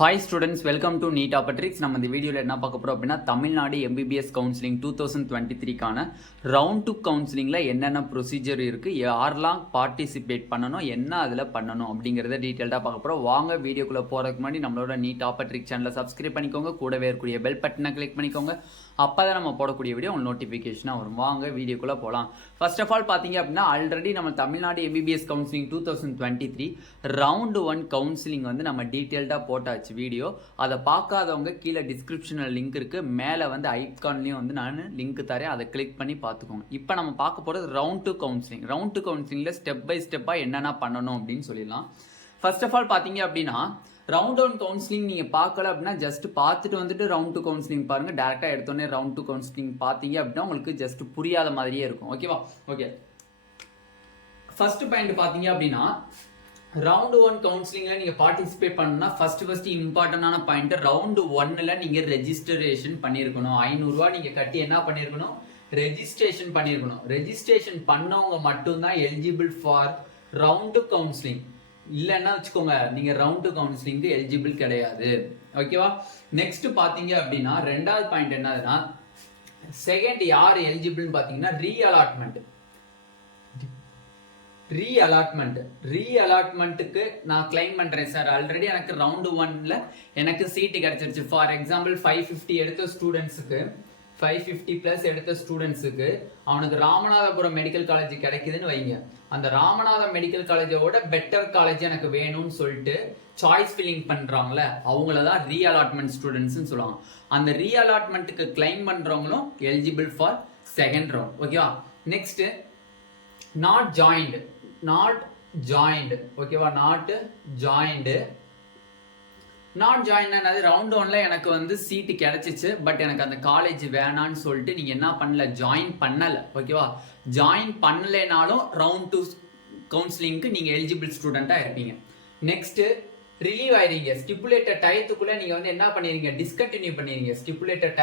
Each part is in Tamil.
Hi students, welcome to Neet Opportunities. நம்ம இந்த வீடியோல என்ன பார்க்க போறோம் அப்படினா தமிழ்நாடு MBBS கவுன்சிலிங் 2023 கான ரவுண்ட் 2 கவுன்சிலிங்ல என்னென்ன ப்ரொசீஜர் இருக்கு, யாரெல்லாம் பார்ட்டிசிபேட் பண்ணனும், என்ன அதுல பண்ணனும் அப்படிங்கறத டீடைலா பார்க்க போறோம். வாங்க வீடியோக்குள்ள போறதுக்கு முன்னாடி நம்மளோட Neet Opportunities சேனலை சப்ஸ்கிரைப் பண்ணிக்கோங்க, கூடவே இருக்கக்கூடிய பெல் பட்டனை கிளிக் பண்ணிக்கோங்க. அப்பதான் நம்ம போடக்கூடிய வீடியோ உங்களுக்கு நோட்டிஃபிகேஷனா வரும். வாங்க வீடியோக்குள்ள போலாம். ஃபர்ஸ்ட் ஆஃப் ஆல் பாத்தீங்க அப்படினா ஆல்ரெடி நம்ம Tamil Nadu MBBS counselling 2023 round 1 counselling வந்து நம்ம டீடைலா போட்டாச்சு வீடியோ. அதை பார்க்காதவங்க கீழே டிஸ்கிரிப்ஷனில் லிங்க் இருக்கு, மேலே வந்து ஐகான்லையும் வந்து நான் லிங்க் தரேன், அதை கிளிக் பண்ணி பார்த்துக்கோங்க. இப்போ நம்ம பார்க்க போகிறது ரவுண்ட் 2 கவுன்சிலிங். ரவுண்ட் 2 கவுன்சிலிங்கில் ஸ்டெப் பை ஸ்டெப்பாக என்னென்ன பண்ணணும் அப்படின்னு சொல்லிடலாம். ஃபர்ஸ்ட் ஆஃப் ஆல் பார்த்தீங்க அப்படின்னா ரவுண்ட் 1 கவுன்சிலிங் நீங்கள் பார்க்கல அப்படின்னா ஜஸ்ட் பார்த்துட்டு வந்துட்டு ரவுண்ட் 2 கவுன்சிலிங் பாருங்க. டேரெக்டாக எடுத்தோடனே ரவுண்ட் 2 கவுன்சிலிங் பார்த்தீங்க அப்படின்னா உங்களுக்கு ஜஸ்ட் புரியாத மாதிரியே இருக்கும். ஓகேவா? ஓகே, ஃபர்ஸ்ட் பாயிண்ட் பார்த்தீங்க அப்படின்னா ரவுண்ட் 1 கவுன்சிலிங்ல நீங்க பார்ட்டிசிபேட் பண்ணா ஃபர்ஸ்ட் இம்பார்ட்டன்டான பாயிண்ட், ரவுண்ட் 1ல நீங்க ரெஜிஸ்ட்ரேஷன் பண்ணிருக்கணும். 500 ரூபாய் நீங்க கட்டி என்ன பண்ணிருக்கணும், ரெஜிஸ்ட்ரேஷன் பண்ணிருக்கணும். ரெஜிஸ்ட்ரேஷன் பண்ணவங்க மட்டும்தான் எலிஜிபிள் ஃபார் ரவுண்ட் கவுன்சிலிங். இல்லைன்னா வச்சுக்கோங்க, நீங்க ரவுண்ட் கவுன்சிலிங்க்கு எலிஜிபிள் கிடையாது. ஓகேவா? நெக்ஸ்ட் பாத்தீங்க அப்படின்னா ரெண்டாவது பாயிண்ட் என்னதுன்னா, செகண்ட் யார் எலிஜிபிள் பாத்தீங்கன்னா ரீஅலாட்மெண்ட். ரீஅலாட்மெண்ட்டுக்கு நான் கிளைம் பண்றேன் சார், ஆல்ரெடி எனக்கு ரவுண்ட் 1ல எனக்கு சீட்டு கிடைச்சிருச்சு. ஃபார் எக்ஸாம்பிள் 550 எடுத்த ஸ்டூடெண்ட்ஸுக்கு 550 பிளஸ் எடுத்த ஸ்டூடெண்ட்ஸுக்கு அவனுக்கு ராமநாதபுரம் மெடிக்கல் காலேஜ் கிடைக்குதுன்னு வைங்க. அந்த ராமநாதபுரம் மெடிக்கல் காலேஜோட பெட்டர் காலேஜ் எனக்கு வேணும்னு சொல்லிட்டு சாய்ஸ் ஃபில்லிங் பண்றாங்கல்ல, அவங்கள தான் ரீஅலாட்மெண்ட் ஸ்டூடெண்ட்ஸ்னு சொல்லுவாங்க. அந்த ரீஅலாட்மெண்ட்டுக்கு கிளைம் பண்றவங்களும் எலிஜிபிள் ஃபார் செகண்ட் ரவுண்ட். ஓகேவா? Next not joined. ஓகேவா? நாட் ஜாயின்ட் ரவுண்ட் 1ல எனக்கு வந்து சீட்டு கிடைச்சிச்சு, பட் எனக்கு அந்த காலேஜ் வேணான்னு சொல்லிட்டு நீங்க என்ன பண்ணல, ஜாயின் பண்ணல. ஓகேவா? ஜாயின் பண்ணலைனாலும் ரவுண்ட் 2 கவுன்சிலிங்க்கு நீங்க எலிஜிபிள் ஸ்டூடெண்டா இருப்பீங்க. நெக்ஸ்ட் ரிலீவ் ஆயிருங்க. ஸ்டிப்புலேட்டட் டயத்துக்குள்ள நீங்க வந்து என்ன பண்ணிருங்க, டிஸ்கண்டினியூ பண்ணிருங்க. ஸ்டிப்புலேட்டட்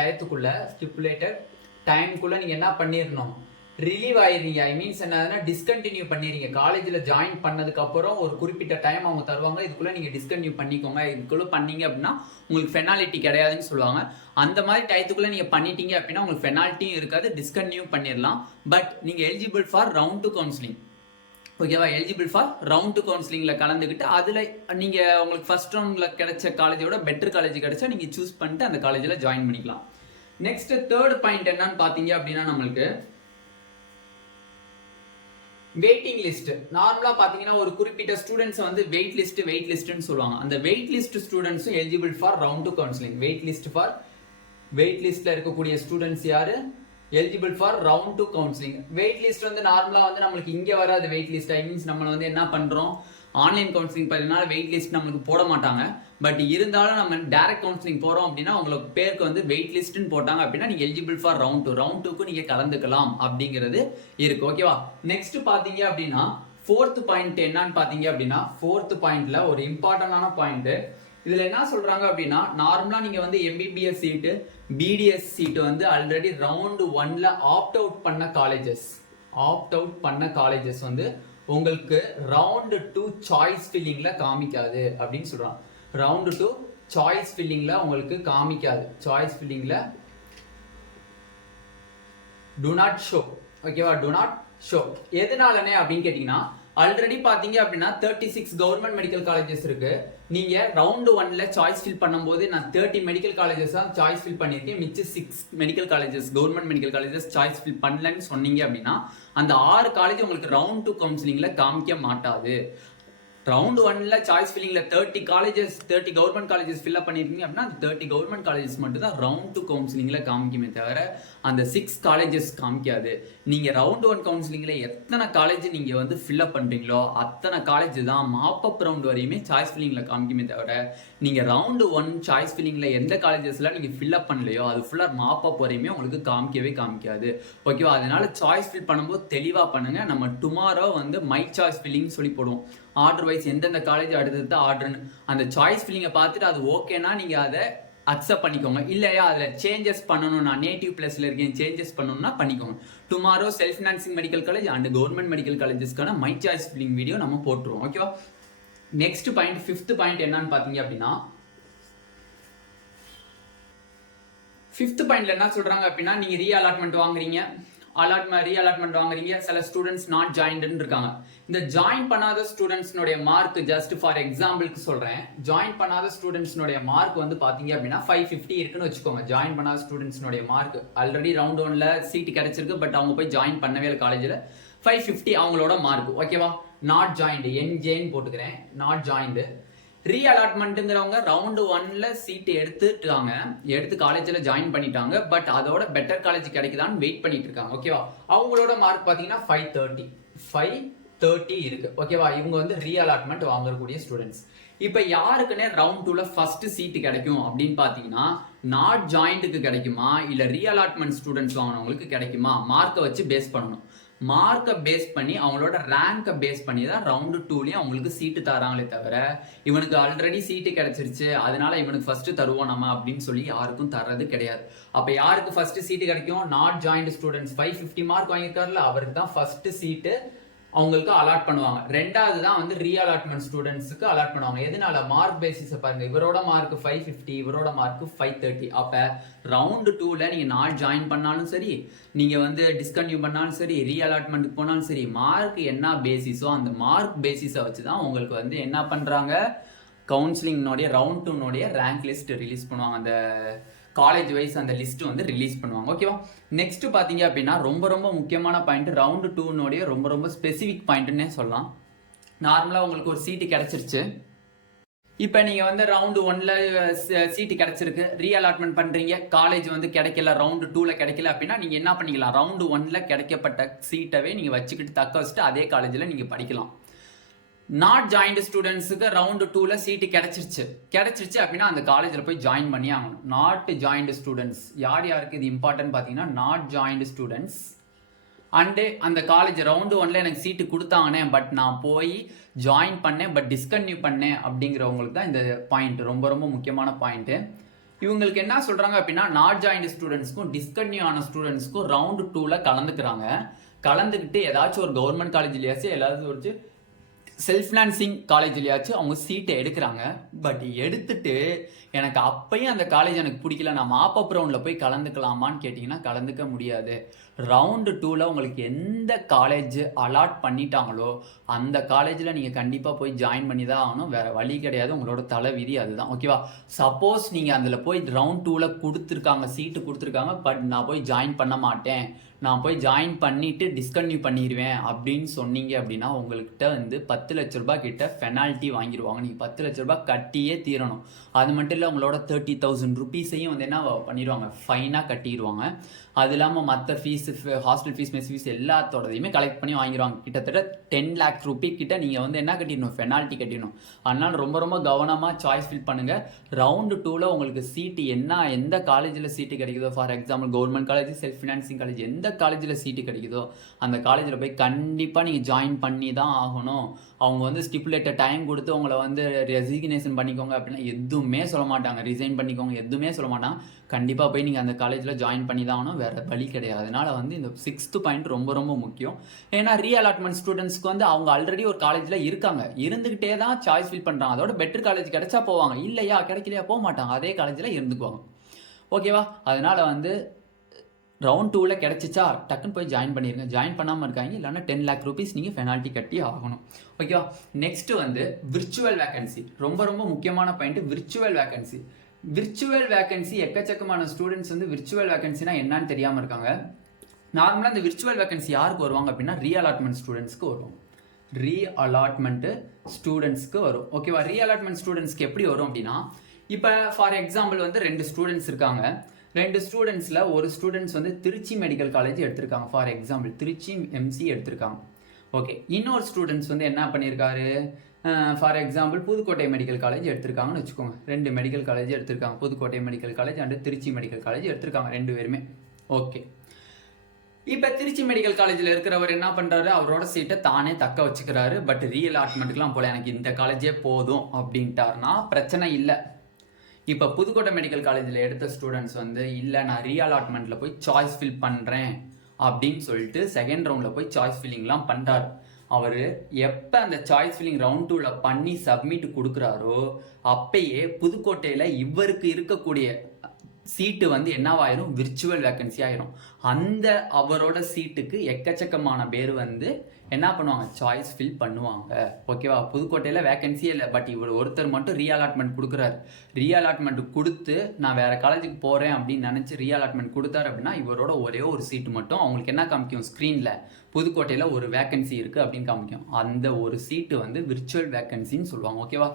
டைம்குள்ள நீங்க என்ன பண்ணிரணும், ரிலீவ் ஆயிருங்க. ஐ மீன்ஸ் என்னதுன்னா டிஸ்கண்டினியூ பண்ணிடுங்க. காலேஜில் ஜாயின் பண்ணதுக்கு அப்புறம் ஒரு குறிப்பிட்ட டைம் அவங்க தருவாங்க, இதுக்குள்ள நீங்க டிஸ்கண்டினியூ பண்ணிக்கோங்க. இதுக்குள்ள பண்ணீங்க அப்படின்னா உங்களுக்கு பெனால்ட்டி கிடையாதுன்னு சொல்லுவாங்க. அந்த மாதிரி டயத்துக்குள்ள நீங்க பண்ணிட்டீங்க அப்படின்னா உங்களுக்கு பெனால்ட்டியும் இருக்காது, டிஸ்கண்டினியூ பண்ணிடலாம். பட் நீங்க எலிஜிபிள் ஃபார் ரவுண்ட் 2 கவுன்சிலிங். ஓகேவா? எலிஜிபிள் ஃபார் ரவுண்ட் 2 கவுன்சிலிங்ல கலந்துக்கிட்டு அதுல நீங்க உங்களுக்கு ஃபர்ஸ்ட் ரவுண்ட்ல கிடைச்ச காலேஜோட பெட்டர் காலேஜ் கிடைச்சா நீங்க சூஸ் பண்ணிட்டு அந்த காலேஜில் ஜாயின் பண்ணிக்கலாம். நெக்ஸ்ட் தேர்ட் பாயிண்ட் என்னன்னு பாத்தீங்க அப்படின்னா நம்மளுக்கு வெயிட்டிங் லிஸ்ட். நார்மலா பாத்தீங்கன்னா ஒரு குறிப்பிட்ட ஸ்டூடெண்ட்ஸ் வந்து வெயிட் லிஸ்ட்னு சொல்லுவாங்க. அந்த வெயிட் லிஸ்ட் ஸ்டூடெண்ட்ஸும் eligible for round 2 counselling. Wait லிஸ்ட்ல இருக்கக்கூடிய ஸ்டூடெண்ட்ஸ் யாரு eligible for round 2 counselling. Wait list வந்து நார்மலா வந்து நம்மளுக்கு இங்க வராது. வெயிட் லிஸ்ட் ஐ மீன்ஸ் நம்ம வந்து என்ன பண்றோம், ஆன்லைன் கவுன்சிலிங் பார்த்தீங்கன்னா வெயிட் லிஸ்ட் நம்மளுக்கு போட மாட்டாங்க. பட் இருந்தாலும் நம்ம டைரக்ட் கவுன்சிலிங் போறோம் அப்படின்னா உங்களுக்கு பேருக்கு வந்து வெயிட் லிஸ்ட்னு போட்டாங்க அப்படின்னா நீங்க எலிஜிபிள் ஃபார் ரவுண்ட் 2க்கு நீங்க கலந்துக்கலாம் அப்படிங்கிறது இருக்கு. ஓகேவா? நெக்ஸ்ட் பாத்தீங்க அப்படின்னா ஃபோர்த் பாயிண்ட் என்னன்னு பாத்தீங்க அப்படின்னா ஃபோர்த் பாயிண்ட்ல ஒரு இம்பார்ட்டன்டான பாயிண்ட். இதுல என்ன சொல்றாங்க அப்படின்னா நார்மலா நீங்க வந்து MBBS சீட்டு BDS சீட்டு வந்து ஆல்ரெடி ரவுண்ட் 1ல ஆப்ட் அவுட் பண்ண காலேஜஸ் வந்து உங்களுக்கு ரவுண்ட் 2 சாய்ஸ் ஃபில்லிங்ல காமிக்காது அப்படின்னு சொல்றாங்க. ரவுண்ட் 2 சாய்ஸ் ஃபில்லிங்ல உங்களுக்கு காமிக்காது. சாய்ஸ் ஃபில்லிங்ல do not show. ஓகேவா? do not show. எதனாலனே அப்படின்னு கேட்டீங்கன்னா ஆல்ரெடி பாத்தீங்க அப்படின்னா 36 கவர்மெண்ட் மெடிக்கல் காலேஜஸ் இருக்கு. நீங்க ரவுண்ட் 1ல சாய்ஸ் ஃபில் பண்ணும்போது நான் 30 மெடிக்கல் காலேஜஸ் தான் சாய்ஸ் ஃபில் பண்ணிருக்கேன். மிச்ச 6 medical colleges government medical colleges choice fill பண்ணலன்னு சொன்னீங்க அப்படின்னா அந்த 6 காலேஜ் உங்களுக்கு ரவுண்ட் 2 கவுன்சிலிங்ல காமிக்க மாட்டாது. ரவுண்ட் 1ல சாய்ஸ் ஃபில்லிங்ல 30 கவர்மெண்ட் காலேஜஸ் ஃபில் அப் பண்ணிருக்கீங்க அப்படின்னா அந்த 30 கவர்மெண்ட் காலேஜஸ் மட்டும் தான் ரவுண்ட் 2 கவுன்சிலிங்ல காமிக்குமே தவிர அந்த 6 காலேஜஸ் காமிக்காது. நீங்க ரவுண்ட் 1 கவுன்சிலிங்ல எத்தனை காலேஜ் நீங்க வந்து ஃபில் அப் பண்றீங்களோ அத்தனை காலேஜ் தான் மாப் அப் ரவுண்ட் வரையுமே சாய்ஸ் ஃபில்லிங்ல காமிக்குமே தவிர நீங்க ரவுண்ட் 1 சாய்ஸ் ஃபில்லிங்ல எந்த காலேஜஸ்ல நீங்க ஃபில் அப் பண்ணலையோ அது ஃபுல்லா மாப் அப் வரையுமே உங்களுக்கு காமிக்காது. ஓகேவா? அதனால சாய்ஸ் ஃபில் பண்ணும்போது தெளிவா பண்ணுங்க. நம்ம டுமாரோ வந்து மை சாய்ஸ் ஃபில்லிங் சொல்லி போடுவோம். ஆர்டர் வைஸ் எந்தெந்த காலேஜ் அடுத்தது ஆர்டர்னு அந்த சாய்ஸ் ஃபில்லிங்கை பார்த்துட்டு அது ஓகேனா நீங்க அதை அக்செப்ட் பண்ணிக்கோங்க. இல்லையா அதில் சேஞ்சஸ் பண்ணணும், நான் நேட்டிவ் பிளஸ்ல இருக்கேன் சேஞ்சஸ் பண்ணணும்னா பண்ணிக்கோங்க. Tomorrow self financing medical college and government medical காலேஜஸ்க்கான மை சாய்ஸ் ஃபில்லிங் வீடியோ நம்ம போட்டுருவோம். ஓகேவா? நெக்ஸ்ட் பாயிண்ட், ஃபிஃப்த் பாயிண்ட் என்னன்னு பார்த்தீங்க அப்படின்னா ஃபிஃப்த் பாயிண்ட்ல என்ன சொல்றாங்க அப்படின்னா, நீங்க ரீஅலாட்மெண்ட் வாங்குறீங்க, ரீஅலாட்மெண்ட் வாங்குறீங்க, சில ஸ்டூடெண்ட்ஸ் நாட் ஜாயின்ட்னு இருக்காங்க. இந்த ஜாயின் பண்ணாத ஸ்டூடெண்ட்ஸ்னுடைய மார்க் ஜஸ்ட் ஃபார் எக்ஸாம்பிளுக்கு சொல்றேன். ஜாயின் பண்ணாத ஸ்டூடெண்ட்ஸ்னுடைய மார்க் வந்து பாத்தீங்க அப்படின்னா 550 இருக்குன்னு வச்சுக்கோங்க. ஜாயின் பண்ணாத ஸ்டூடெண்ட்ஸ்னுடைய மார்க் ஆல்ரெடி ரவுண்ட் 1ல சீட் கிடைச்சிருக்கு, பட் அவங்க போய் ஜாயின் பண்ணவே இல்லை காலேஜில். 550 அவங்களோட மார்க். ஓகேவா? நாட் ஜாயின்டு, என்ஜேன்னு போட்டுக்கிறேன், நாட் ஜாயின்டு. ரீஅலாட்மெண்ட்டுங்கிறவங்க ரவுண்டு 1ல சீட் எடுத்து காலேஜில் ஜாயின் பண்ணிட்டாங்க, பட் அதோட பெட்டர் காலேஜ் கிடைக்குதான்னு வெயிட் பண்ணிட்டு இருக்காங்க. ஓகேவா? அவங்களோட மார்க் பார்த்தீங்கன்னா 530 இருக்கு. ஓகேவா? இவங்க வந்து ரீஅலாட்மெண்ட் வாங்கக்கூடிய ஸ்டூடெண்ட்ஸ். இப்போ யாருக்குன்னே ரவுண்ட் 2ல ஃபர்ஸ்ட் சீட் கிடைக்கும் அப்படின்னு பார்த்தீங்கன்னா, நாட் ஜாயிண்ட்டுக்கு கிடைக்குமா இல்லை ரீஅலாட்மெண்ட் ஸ்டூடெண்ட்ஸ் வாங்கினவங்களுக்கு கிடைக்குமா? மார்க்கை வச்சு பேஸ் பண்ணணும். மார்க்கை பேஸ் பண்ணி அவங்களோட ரேங்கை பேஸ் பண்ணி தான் ரவுண்டு 2லயும் அவங்களுக்கு சீட்டு தராங்களே தவிர, இவனுக்கு ஆல்ரெடி சீட்டு கிடைச்சிருச்சு அதனால இவனுக்கு ஃபர்ஸ்ட் தருவோம் நம்ம அப்படின்னு சொல்லி யாருக்கும் தர்றது கிடையாது. அப்ப யாருக்கு ஃபர்ஸ்ட் சீட்டு கிடைக்கும்? நாட் ஜாயின்ட் ஸ்டூடெண்ட்ஸ் 550 மார்க் வாங்கியிருக்காருல, அவருக்கு தான் ஃபர்ஸ்ட் சீட்டு அவங்களுக்கு அலாட் பண்ணுவாங்க. ரெண்டாவது தான் வந்து ரீஅலாட்மெண்ட் ஸ்டூடெண்ட்ஸுக்கு அலாட் பண்ணுவாங்க. எதனால? மார்க் பேசிஸை பாருங்க. இவரோட மார்க் 550, இவரோட மார்க் 530. அப்ப ரவுண்டு 2ல நீங்க நாட் ஜாயின் பண்ணாலும் சரி, நீங்க வந்து டிஸ்கன்டினியூ பண்ணாலும் சரி, ரீஅலாட்மெண்ட்டுக்கு போனாலும் சரி, மார்க் என்ன பேசிஸோ அந்த மார்க் பேசிஸை வச்சுதான் உங்களுக்கு வந்து என்ன பண்றாங்க, கவுன்சிலிங்னுடைய ரவுண்ட் 2னுடைய ரேங்க் லிஸ்ட் ரிலீஸ் பண்ணுவாங்க. அந்த காலேஜ் வைஸ் அந்த லிஸ்ட் வந்து ரிலீஸ் பண்ணுவாங்க. ஓகேவா? நெக்ஸ்ட் பாத்தீங்க அப்படின்னா ரொம்ப முக்கியமான பாயிண்ட், ரவுண்டு 2னுடைய ரொம்ப ஸ்பெசிபிக் பாயிண்ட்னே சொல்லலாம். நார்மலா உங்களுக்கு ஒரு சீட்டு கிடைச்சிருச்சு. இப்போ நீங்க வந்து ரவுண்டு 1ல சீட்டு கிடைச்சிருக்கு, ரீஅலாட்மெண்ட் பண்றீங்க, காலேஜ் வந்து கிடைக்கல, ரவுண்டு 2ல கிடைக்கல அப்படின்னா நீங்க என்ன பண்ணிக்கலாம்? ரவுண்டு 1ல கிடைக்கப்பட்ட சீட்டவே நீங்க வச்சுக்கிட்டு தக்க வச்சுட்டு அதே காலேஜில் நீங்க படிக்கலாம். நாட் ஜாயின்ட் ஸ்டூடெண்ட்ஸுக்கு ரவுண்டு 2ல சீட்டு கிடைச்சிருச்சு அப்படின்னா அந்த காலேஜில் போய் ஜாயின் பண்ணி ஆகணும். நாட் ஜாயின்ட் ஸ்டூடெண்ட்ஸ் யாருக்கு இது இம்பார்ட்டன்ட் பார்த்தீங்கன்னா, நாட் ஜாயின்ட் ஸ்டூடெண்ட்ஸ் அண்டு அந்த காலேஜ் ரவுண்டு 1ல எனக்கு சீட்டு கொடுத்தாங்கன்னே, பட் நான் போய் ஜாயின் பண்ணேன் பட் டிஸ்கன்டினியூ பண்ணேன் அப்படிங்கிறவங்களுக்கு தான் இந்த பாயிண்ட் ரொம்ப முக்கியமான பாயிண்ட்டு. இவங்களுக்கு என்ன சொல்றாங்க அப்படின்னா, நாட் ஜாயின்ட் ஸ்டூடெண்ட்ஸ்க்கும் டிஸ்கன்டினியூ ஆன ஸ்டூடெண்ட்ஸ்க்கும் ரவுண்டு 2ல கலந்துக்கிட்டு ஏதாச்சும் ஒரு கவர்மெண்ட் காலேஜ்லயாச்சும் ஏதாவது ஒரு செல்ஃப் ஃபினான்சிங் காலேஜ்லயாச்சும் அவங்க சீட்டை எடுக்கிறாங்க. பட் எடுத்துட்டு எனக்கு அப்பயும் அந்த காலேஜ் எனக்கு பிடிக்கல, நான் மாப் அப் ரவுண்டில் போய் கலந்துக்கலாமான்னு கேட்டிங்கன்னா கலந்துக்க முடியாது. ரவுண்டு 2ல உங்களுக்கு எந்த காலேஜ் அலாட் பண்ணிட்டாங்களோ அந்த காலேஜில் நீங்கள் கண்டிப்பாக போய் ஜாயின் பண்ணி தான் ஆகணும், வேறு வழி கிடையாது, உங்களோட தலைவிதி அதுதான். ஓகேவா? சப்போஸ் நீங்கள் அதில் போய் ரவுண்ட் 2ல சீட்டு கொடுத்துருக்காங்க, பட் நான் போய் ஜாயின் பண்ண மாட்டேன், நான் போய் ஜாயின் பண்ணிவிட்டு டிஸ்கன்டினியூ பண்ணிடுவேன் அப்படின்னு சொன்னீங்க அப்படின்னா உங்கள்கிட்ட வந்து 10 லட்ச ரூபாய் கிட்ட பெனால்ட்டி வாங்கிடுவாங்க. நீங்கள் 10 லட்ச ரூபாய் கட்டியே தீரணும். அது மட்டும் இல்லை, உங்களோட 30,000 ருபீஸையும் வந்து என்ன பண்ணிடுவாங்க, ஃபைனாக கட்டிடுவாங்க. அது இல்லாமல் மற்ற fees, hostel fees, mess fees எல்லாத்தோடதையுமே கலெக்ட் பண்ணி வாங்கிடுவாங்க. கிட்டத்தட்ட 10 lakh ரூபீ கிட்ட நீங்கள் வந்து என்ன கட்டிடணும், பெனால்ட்டி கட்டிடணும். அதனால் ரொம்ப கவனமாக சாய்ஸ் ஃபில் பண்ணுங்கள். ரவுண்டு 2ல உங்களுக்கு சீட்டு எந்த காலேஜில் சீட்டு கிடைக்குதோ, for example government college, self financing college, எந்த காலேஜில் சீட்டு கிடைக்குதோ அந்த காலேஜில் போய் கண்டிப்பாக நீங்கள் ஜாயின் பண்ணி தான் ஆகணும். அவங்க வந்து ஸ்டிப்புலேட்டட் டைம் கொடுத்து உங்களை வந்து ரெசிக்னேஷன் பண்ணிக்கோங்க அப்படின்னா எதுவுமே சொல்ல மாட்டாங்க, ரிசைன் பண்ணிக்கோங்க எதுவுமே சொல்ல மாட்டாங்க. கண்டிப்பாக போய் நீங்கள் அந்த காலேஜில் ஜாயின் பண்ணி தான் ஆகணும், வேறு வழி கிடையாது. அதனால் வந்து இந்த 6th பாயிண்ட் ரொம்ப முக்கியம். ஏன்னா ரீஅலாட்மெண்ட் ஸ்டூடெண்ட்ஸ்க்கு வந்து அவங்க ஆல்ரெடி ஒரு காலேஜில் இருந்துக்கிட்டே தான் சாய்ஸ் ஃபில் பண்ணுறாங்க. அதோட பெட்டர் காலேஜ் கிடைச்சா போவாங்க, இல்லையா கிடைக்கலையா போக மாட்டாங்க, அதே காலேஜில் இருந்துக்குவாங்க. ஓகேவா? அதனால் வந்து ரவுண்ட் 2ல கிடைச்சிச்சா டக்குன்னு போய் ஜாயின் பண்ணிருங்க. ஜாயின் பண்ணாமல் இருக்காங்க இல்லைன்னா 10 lakh ரூபீஸ் நீங்கள் பெனால்ட்டி கட்டி ஆகணும். ஓகேவா? நெக்ஸ்ட் வந்து விர்ச்சுவல் வேகன்சி, ரொம்ப முக்கியமான பாயிண்ட். விர்ச்சுவல் வேகன்சி எக்கச்சக்கமான ஸ்டூடெண்ட்ஸ் வந்து விர்ச்சுவல் வேகன்சினா என்னன்னு தெரியாமல் இருக்காங்க. நார்மலாக இந்த விர்ச்சுவல் வேகன்சி யாருக்கு வருவாங்க அப்படின்னா ரீஅலாட்மெண்ட் ஸ்டூடெண்ட்ஸ்க்கு வரும். ஓகேவா? ரீஅலாட்மெண்ட் ஸ்டூடெண்ட்ஸ்க்கு எப்படி வரும் அப்படின்னா, இப்போ ஃபார் எக்ஸாம்பிள் வந்து 2 ஸ்டூடெண்ட்ஸ் இருக்காங்க. 2 ஸ்டூடெண்ட்ஸில் ஒரு ஸ்டூடெண்ட்ஸ் வந்து திருச்சி மெடிக்கல் காலேஜ் எடுத்திருக்காங்க. ஃபார் எக்ஸாம்பிள் திருச்சி எம்சி எடுத்திருக்காங்க. ஓகே, இன்னொரு ஸ்டூடெண்ட்ஸ் வந்து என்ன பண்ணியிருக்காரு, for example Pudukkottai medical college எடுத்திருக்காங்கன்னு வச்சுக்கோங்க. 2 மெடிக்கல் காலேஜ் எடுத்திருக்காங்க, Pudukkottai medical college and Trichy medical college எடுத்திருக்காங்க 2 பேருமே. ஓகே, இப்போ திருச்சி மெடிக்கல் காலேஜில் இருக்கிறவர் என்ன பண்ணுறாரு, அவரோட சீட்டை தானே தக்க வச்சுக்கிறாரு. பட் ரீஅலாட்மெண்ட்டுக்குலாம் போல, எனக்கு இந்த காலேஜே போதும் அப்படின்ட்டாருனா பிரச்சனை இல்லை. இப்போ புதுக்கோட்டை மெடிக்கல் காலேஜில் எடுத்த ஸ்டூடெண்ட்ஸ் வந்து இல்லை நான் ரீஅலாட்மெண்ட்டில் போய் சாய்ஸ் ஃபில் பண்ணுறேன் அப்படின்னு சொல்லிட்டு செகண்ட் ரவுண்டில் போய் சாய்ஸ் ஃபில்லிங்லாம் பண்ணுறாரு. அவர் எப்போ அந்த சாய்ஸ் ஃபில்லிங் ரவுண்ட் 2ல பண்ணி சப்மிட் கொடுக்குறாரோ அப்பயே புதுக்கோட்டையில் இவருக்கு இருக்கக்கூடிய சீட்டு வந்து என்னவாயிரும், விர்ச்சுவல் வேக்கன்சி ஆயிரும். அந்த அவரோட சீட்டுக்கு எக்கச்சக்கமான பேர் வந்து என்ன பண்ணுவாங்க, சாய்ஸ் ஃபில் பண்ணுவாங்க. ஓகேவா? புதுக்கோட்டையில் வேகன்சியே இல்லை, பட் இவர் ஒருத்தர் மட்டும் ரீஅலாட்மெண்ட் கொடுக்குறாரு. ரீஅலாட்மெண்ட் கொடுத்து நான் வேற காலேஜுக்கு போகிறேன் அப்படின்னு நினச்சி ரீஅலாட்மெண்ட் கொடுத்தாரு அப்படின்னா இவரோட ஒரே ஒரு சீட்டு மட்டும் அவங்களுக்கு என்ன காமிக்கும், ஸ்க்ரீனில் புதுக்கோட்டையில் ஒரு வேக்கன்சி இருக்குது அப்படின்னு காமிக்கும். அந்த ஒரு சீட்டு வந்து விர்ச்சுவல் வேக்கன்சின்னு சொல்லுவாங்க. ஓகேவா?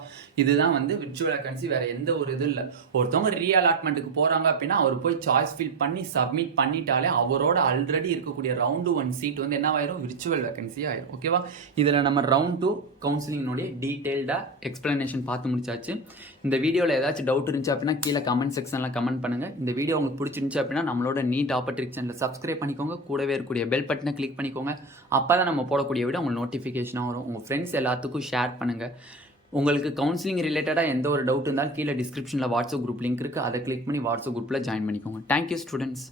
இதுதான் வந்து விர்ச்சுவல் வேக்கன்சி, வேற எந்த ஒரு இது இல்லை. ஒருத்தவங்க ரீஅலாட்மெண்ட்டுக்கு போகிறாங்க அப்படின்னா அவர் போய் சாய்ஸ் ஃபில் பண்ணி சப்மிட் பண்ணிட்டாலே அவரோட ஆல்ரெடி இருக்கக்கூடிய ரவுண்டு 1 சீட் வந்து என்னவாயிரும், விர்ச்சுவல் வேக்கன்சி ஆயிரும். ஓகேவா? இதில் நம்ம ரவுண்ட் 2 கவுன்சிலிங்னுடைய டீட்டெயில்டாக எக்ஸ்பிளனேஷன் பார்த்து முடிச்சாச்சு. இந்த வீடியோவில் ஏதாச்சும் டவுட் இருந்துச்சு அப்படின்னா கீழே கமெண்ட் செக்ஷனில் கமெண்ட் பண்ணுங்கள். இந்த வீடியோ உங்களுக்கு பிடிச்சிருந்துச்சு அப்படின்னா நம்மளோட நீட் ஆப்பர்ட்ரிக்ஸ் சேனலை சப்ஸ்கிரைப் பண்ணிக்கோங்க. கூடவே இருக்கக்கூடிய பெல் பட்டனை கிளிக் பண்ணிக்கோங்க. அப்போ தான் நம்ம போடக்கூடிய வீடியோ உங்களுக்கு நோட்டிஃபிகேஷனாக வரும். உங்கள் ஃப்ரெண்ட்ஸ் எல்லாத்துக்கும் ஷேர் பண்ணுங்கள். உங்களுக்கு கவுன்சிலிங் ரிலேட்டடாக எந்த ஒரு டவுட் இருந்தாலும் கீழே டிஸ்கிரிப்ஷனில் வாட்ஸ்அப் குரூப் லிங்க் இருக்குது, அதை கிளிக் பண்ணி வாட்ஸ்அப் குரூப்பில் ஜாயின் பண்ணிக்கோங்க. Thank you students.